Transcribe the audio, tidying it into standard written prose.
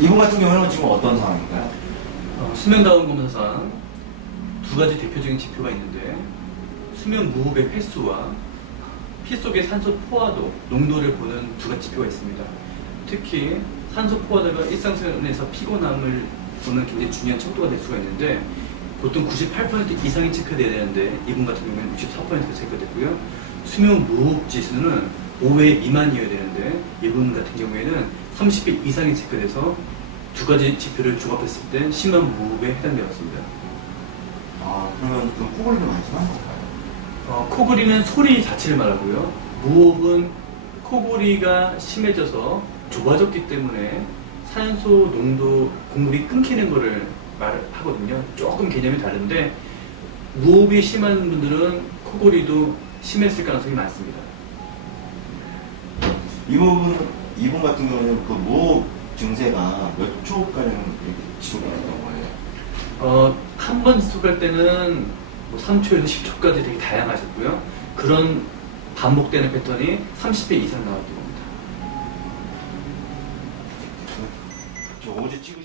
이분 같은 경우는 지금 어떤 상황인가요? 수면다운검사상 두 가지 대표적인 지표가 있는데 수면 무호흡의 횟수와 피 속의 산소 포화도, 농도를 보는 두 가지 지표가 있습니다. 특히 산소 포화도가 일상생활에서 피곤함을 보는 굉장히 중요한 척도가 될 수가 있는데 보통 98% 이상이 체크돼야 되는데 이분 같은 경우는 64%가 체크됐고요. 수면 무호흡 지수는 5회 미만이어야 되는데 이분 같은 경우에는 30회 이상이 체크돼서 두 가지 지표를 종합했을 때 심한 무호흡에 해당되었습니다. 그러면 좀 코골이도 많이 심한 건가요? 코골이는 소리 자체를 말하고요. 무호흡은 코골이가 심해져서 좁아졌기 때문에 산소 농도 공급이 끊기는 것을 말하거든요. 조금 개념이 다른데 무호흡이 심한 분들은 코골이도 심했을 가능성이 많습니다. 이분 같은 경우는 그 무호흡 증세가 몇 초가량 이렇게 지속됐던 거예요? 한 번 지속할 때는 뭐 3초에서 10초까지 되게 다양하셨고요. 그런 반복되는 패턴이 30회 이상 나왔던 겁니다. 저 어제 찍으신